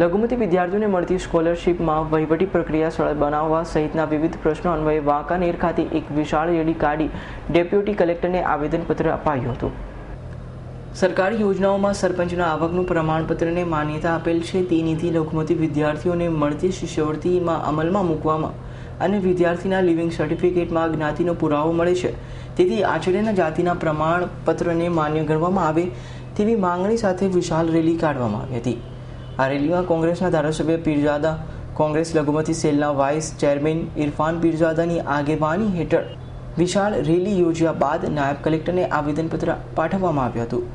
લઘુમતી વિદ્યાર્થીઓને મળતી સ્કોલરશીપમાં વહીવટી પ્રક્રિયા સરળ બનાવવા સહિતના વિવિધ પ્રશ્નો અન્વયે વાંકાનેર ખાતે એક વિશાળ રેલી કાઢી ડેપ્યુટી કલેક્ટરને આવેદનપત્ર અપાયું હતું. સરકારી યોજનાઓમાં સરપંચના આવકનું પ્રમાણપત્રને માન્યતા આપેલ છે. તે નીતિ લઘુમતી વિદ્યાર્થીઓને મળતી શિષ્યવૃત્તિમાં અમલમાં મૂકવામાં અને વિદ્યાર્થીના લિવિંગ સર્ટિફિકેટમાં જ્ઞાતિનો પુરાવો મળે છે. તેથી આચરેના જાતિના પ્રમાણપત્રને માન્ય ગણવામાં આવે તેવી માંગણી સાથે વિશાળ રેલી કાઢવામાં આવી હતી. આ રેલીમાં કોંગ્રેસના ધારાસભ્ય પીરજાદા, કોંગ્રેસ લઘુમતી સેલના વાઇસ ચેરમેન ઇરફાન પીરજાદાની આગેવાની હેઠળ વિશાળ રેલી યોજ્યા બાદ નાયબ કલેક્ટરને આવેદનપત્ર પાઠવવામાં આવ્યું હતું,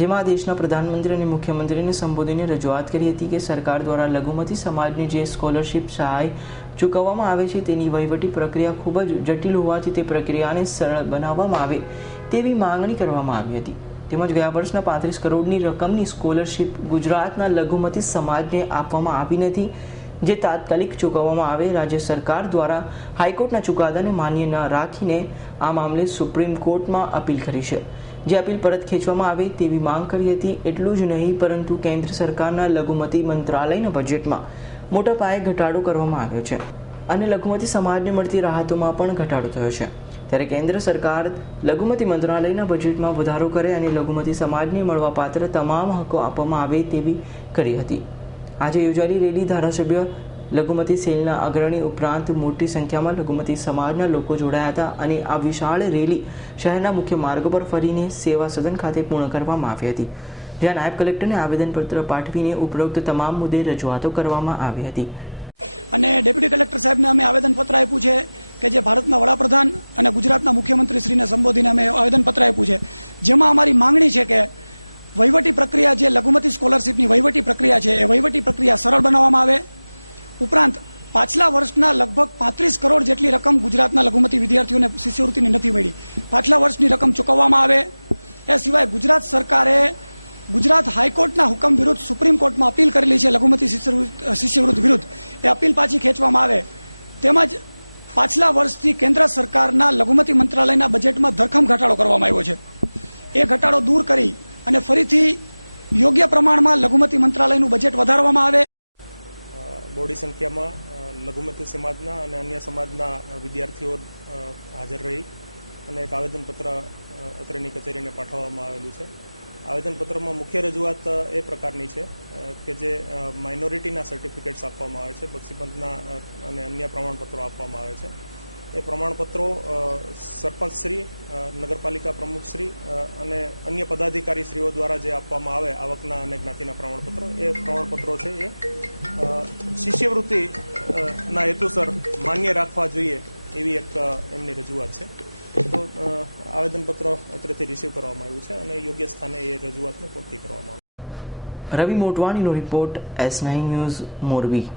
જેમાં દેશના પ્રધાનમંત્રી અને મુખ્યમંત્રીને સંબોધીને રજૂઆત કરી હતી કે સરકાર દ્વારા લઘુમતી સમાજની જે સ્કોલરશીપ સહાય ચૂકવવામાં આવે છે તેની વહીવટી પ્રક્રિયા ખૂબ જ જટિલ હોવાથી તે પ્રક્રિયાને સરળ બનાવવામાં આવે તેવી માંગણી કરવામાં આવી હતી. તેમજ ગયા વર્ષના 35 કરોડની રકમની સ્કોલરશીપ ગુજરાતના લઘુમતી સમાજને આપવામાં આવી નથી, જે તાત્કાલિક ચૂકવવામાં આવે. રાજ્ય સરકાર દ્વારા હાઈકોર્ટના ચુકાદાને માન્ય ન રાખીને આ મામલે સુપ્રીમ કોર્ટમાં અપીલ કરી છે, જે અપીલ પરત ખેંચવામાં આવે તેવી માંગ કરી હતી. એટલું જ નહીં, પરંતુ કેન્દ્ર સરકારના લઘુમતી મંત્રાલયના બજેટમાં મોટા પાયે ઘટાડો કરવામાં આવ્યો છે અને લઘુમતી સમાજને મળતી રાહતોમાં પણ ઘટાડો થયો છે. ત્યારે કેન્દ્ર સરકાર લઘુમતી મંત્રાલયના બજેટમાં વધારો કરે અને લઘુમતી સમાજને મળવાપાત્ર તમામ હકો આપવામાં આવે તેવી કરી હતી. આજે યોજાયેલી રેલી ધારાસભ્ય, લઘુમતી સેલના અગ્રણી ઉપરાંત મોટી સંખ્યામાં લઘુમતી સમાજના લોકો જોડાયા હતા અને આ વિશાળ રેલી શહેરના મુખ્ય માર્ગો પર ફરીને સેવા સદન ખાતે પૂર્ણ કરવામાં આવી હતી, જ્યાં નાયબ કલેક્ટરને આવેદનપત્ર પાઠવીને ઉપરોક્ત તમામ મુદ્દે રજૂઆતો કરવામાં આવી હતી. અને ડેપ્યુટી કલેક્ટર સાહેબને અમે આવેદનપત્ર આપ્યું છે કે જે ભારતના વડાપ્રધાન અને ગુજરાતના મુખ્યમંત્રી શ્રીને સંબોધીને અમે આવેદનપત્ર આપ્યું છે, જેમાં અમારી માંગણી છે કે વહીવટી પ્રક્રિયા, જે લઘુમતી સ્કોલરશીપની વહીવટી પ્રક્રિયા છે, એ વહીવટી પ્રક્રિયા સરળ બનાવવામાં આવે. ઉપરાંત પાછલા વર્ષના લગભગ 35 કરોડ જેટલી રકમ ગુજરાતના લઘુમતી વિદ્યાર્થીઓને શિષ્યવૃત્તિની નથી મળી, પાછલા વર્ષની રકમ ચૂકવવામાં આવે. એ સિવાય ગુજરાત સરકારે ગુજરાત હાઈકોર્ટના હુકમ વિરુદ્ધ સુપ્રીમ કોર્ટમાં અપીલ કરેલી છે લઘુમતી શિષ્યવૃત્તિ વિરુદ્ધ, એ અપીલ પાછી ખેંચવામાં આવે. તેમજ પાછલા વર્ષથી કેન્દ્ર સરકારના લઘુમતી મંત્રાલયના બજેટમાં ધરખમ ઘટાડો કરવામાં આવ્યો છે. એ ઘટાડો દૂર કરી અને ફરીથી યોગ્ય પ્રમાણમાં લઘુમતી મંત્રાલયનું બજેટ વધારવામાં આવે. બોડી સંખ્યામાં લઘુમતી સમાજના અને અન્ય સમાજના વિદ્યાર્થીઓ હાજર રહી અને એક આવેદનપત્ર અત્રેની કચેરીને પાઠવવામાં આવેલું છે. આવેદનપત્રમાં મુખ્ય રજૂઆત એ પ્રકારની છે કે જે માઇનોરિટીના સર્ટિફિકેટ્સ આપવામાં આવે છે, બક્ષીપંથના અને અન્ય પ્રમાણપત્રો આપવામાં આવે છે. એ પ્રમાણપત્રો સરપંચશ્રી, નગરપાલિકા પ્રમુખશ્રી અને અન્ય પદાધિકારીશ્રીઓ દ્વારા જે આપવામાં આવે આવકના અને જ્ઞાતિના પ્રમાણપત્રો, એ પ્રમાણપત્રો છે એ શિષ્યવૃત્તિના હેતુસર માન્ય રાખવા જોઈએ એવી એક એમની રજૂઆત છે. તો આવેદનપત્ર અત્રેથી રિસીવ કરવામાં આવ્યું છે અને યોગ્ય સ્થાને એ રજૂઆતને પૂર્તિ કરવામાં આવશે. રવિ મોટવાણીનો રિપોર્ટ, S9 ન્યૂઝ, મોરબી.